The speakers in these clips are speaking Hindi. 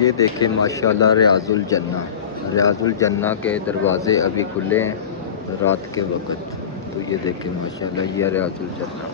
ये देखें माशाल्लाह रियाजुल जन्ना। रियाजुल जन्ना के दरवाज़े अभी खुले हैं रात के वक़्त। तो ये देखें माशाल्लाह ये रियाजुल जन्ना।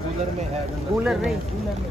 कूलर में है, कूलर नहीं, कूलर में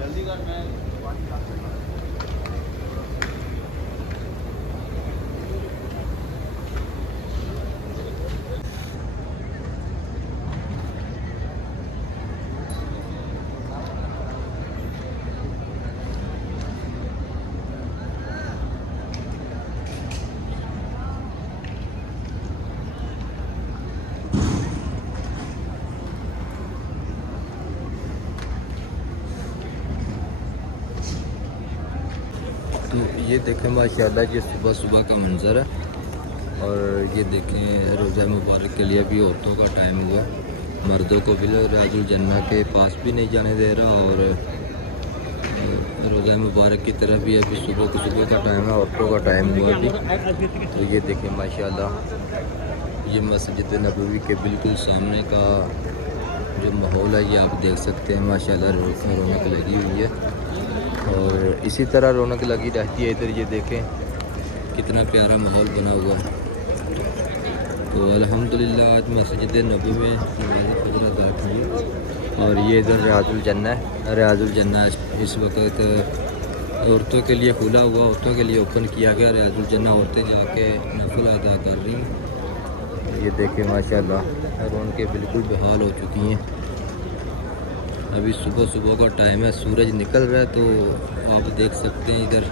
जल्दी कर मैं तो ये देखें माशाल्लाह ये सुबह सुबह का मंज़र है। और ये देखें रोज़ा मुबारक के लिए अभी औरतों का टाइम हुआ, मर्दों को भी रियाजुल जन्ना के पास भी नहीं जाने दे रहा। और रोज़ा मुबारक की तरफ भी अभी सुबह का टाइम है, औरतों का टाइम हुआ अभी। तो ये देखें माशाल्लाह ये मस्जिद नबवी के बिल्कुल सामने का जो माहौल है ये आप देख सकते हैं। माशाल्लाह रौनक लगी हुई है और इसी तरह रौनक लगी रहती है इधर। ये देखें कितना प्यारा माहौल बना हुआ है। तो अल्हम्दुलिल्लाह आज मस्जिद नबवी में नमाज़ फजर अदा की। और ये इधर रियाजुल जन्ना है। रियाजुल जन्ना इस वक्त औरतों के लिए खुला हुआ, औरतों के लिए ओपन किया गया। रियाजुल जन्ना औरतें जाके नफल अदा कर रही हैं। ये देखें माशाल्लाह रौनकें बिल्कुल बेहाल हो चुकी हैं। अभी सुबह का टाइम है, सूरज निकल रहा है। तो आप देख सकते हैं इधर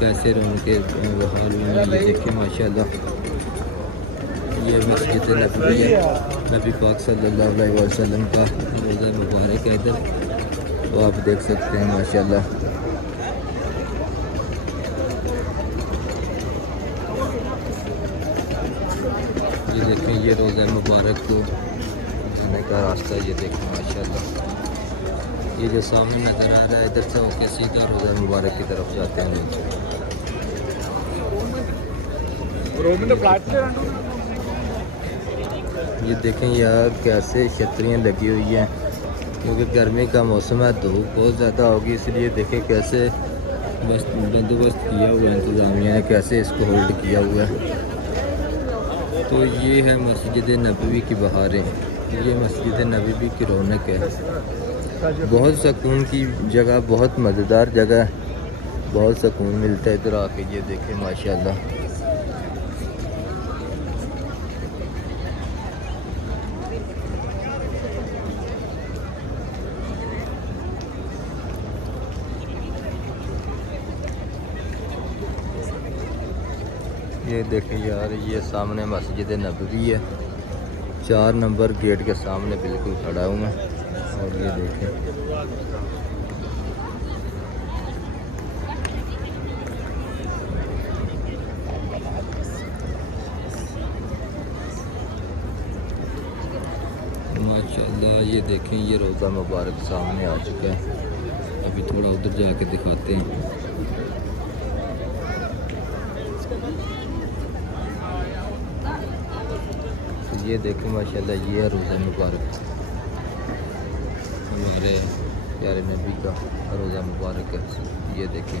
कैसे रौनकें बेहाल हुई हैं। ये देखें माशाल्लाह ये मस्जिद नबवी है, नबी पाक सल्लल्लाहु अलैहि वसल्लम का रोज़ा मुबारक है इधर। तो आप देख सकते हैं माशाल्लाह। ये देखें ये रोज़ा मुबारक को जाने का रास्ता ये देखें माशाल्लाह। ये जो सामने नज़र आ रहा है इधर से होकर सीधा रोज़ा मुबारक की तरफ जाते हैं लोग। ये देखें यार कैसे छतरियाँ लगी हुई हैं, क्योंकि गर्मी का मौसम है, धूप बहुत ज़्यादा होगी। इसलिए देखें कैसे बस बंदोबस्त किया हुआ है इंतज़ामिया ने, कैसे इसको होल्ड किया हुआ है। तो ये है मस्जिद नबवी की बहारें, ये मस्जिद नबवी की रौनक है। बहुत सुकून की जगह, बहुत मज़ेदार जगह, बहुत सुकून मिलता है इधर आके। ये देखें माशाल्लाह। ये देखें यार, ये सामने मस्जिद नबवी है, 4 नंबर गेट के सामने बिल्कुल खड़ा हूँ मैं। और ये देखें माशाल्लाह, ये देखें ये रोज़ा मुबारक सामने आ चुका है। अभी थोड़ा उधर जाके दिखाते हैं। तो ये देखें माशाल्लाह, ये है रोज़ा मुबारक, हमारे प्यारे नबी का रोज़ा मुबारक है। ये देखें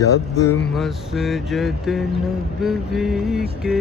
जब मस्जिद नबवी के